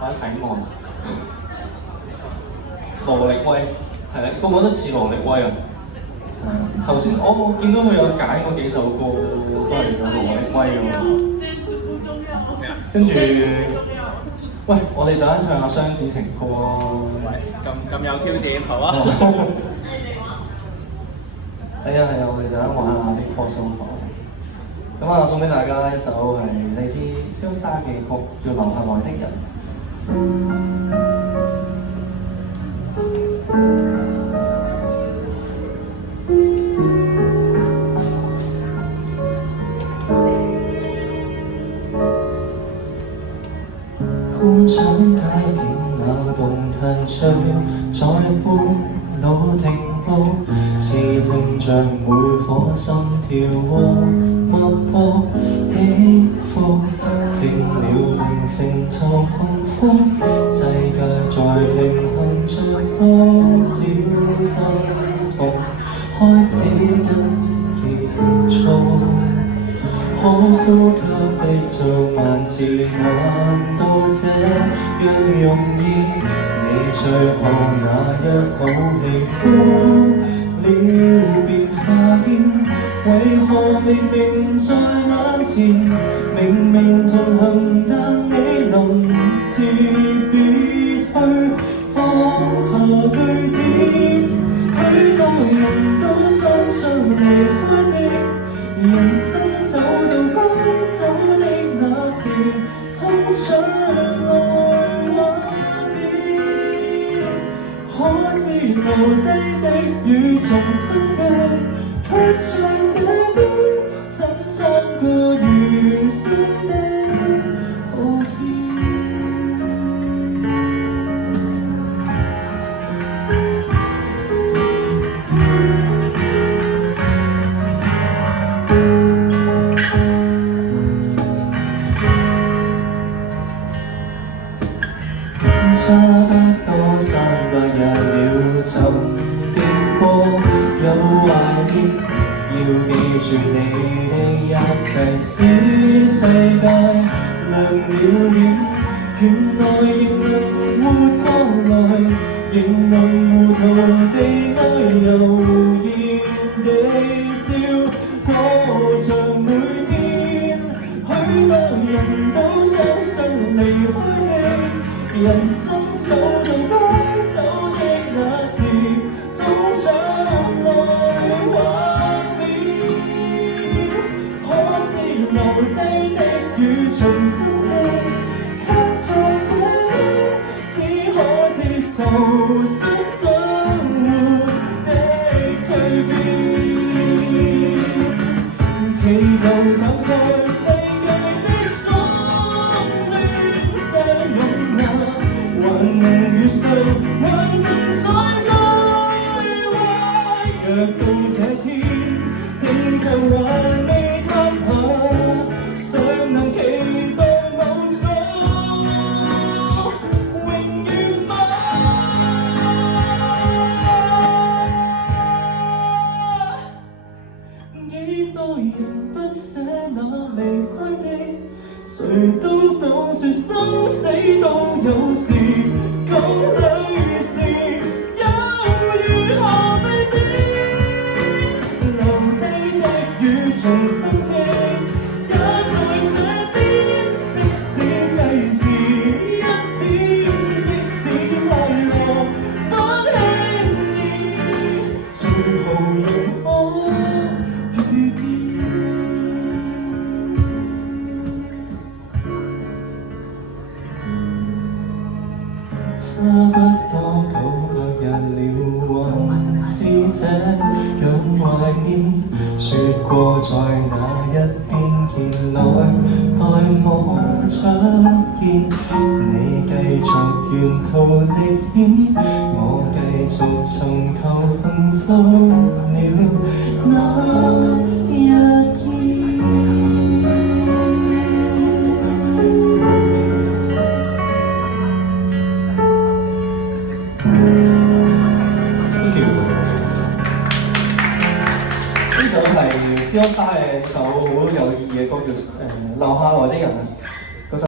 或者睇岸，羅力威係啦，個個都似羅力威啊！頭先我見到佢有揀嗰幾首歌都係有羅力威咁樣，跟住喂，我哋就陣唱下雙子情歌啊！咁有挑戰，好啊！係啊，我哋就陣玩下啲 crossover。咁啊，送俾大家一首係嚟自 COSSTAR 嘅歌，叫《留下來的人》。觀賞街景那動彈上，在半路停步，是聽着每顆心跳和脈搏起伏，聽了名成就幸福，世界在平衡着多少心痛，開始跟結束。可呼吸的做萬事，難道這樣容易？你最後那一口氣呼了便化煙，為何明明在眼前，明明同行，但你臨時別去放下句點？許多人都相信離開的人生。走到該走的那時，通常來畫面，可知留低的與重生的，卻在這邊怎爭過原先的浩劫。差不多300日了，沉澱過有懷念，要記住你的一切，使世界亮了臉。原來仍能活過來，仍能糊塗地愛，悠然地笑過着每天。許多人都相信離開的人生走到該走的那時，通常來畫面，可知留低的與重生的，卻在這邊只可接受新生活的蛻變，祈求站在世界的終端相擁那，還能遇上，還能再對話。若到這天，地球還未塌下，尚能期待某種永遠嗎？幾多人不捨那離開的，誰都懂說生死都有時，講裏時又如何避免？留低的與重生的，也在這邊，即使計時一點，即使快樂不輕易，最後仍可遇見。差不多900日了，還是這樣懷念。說過在那一邊見來待我出現，你繼續沿途歷險，我繼續尋求幸福了那一天。呢首係COSSTAR嘅一首好有意義嘅歌，叫留下來的人啊。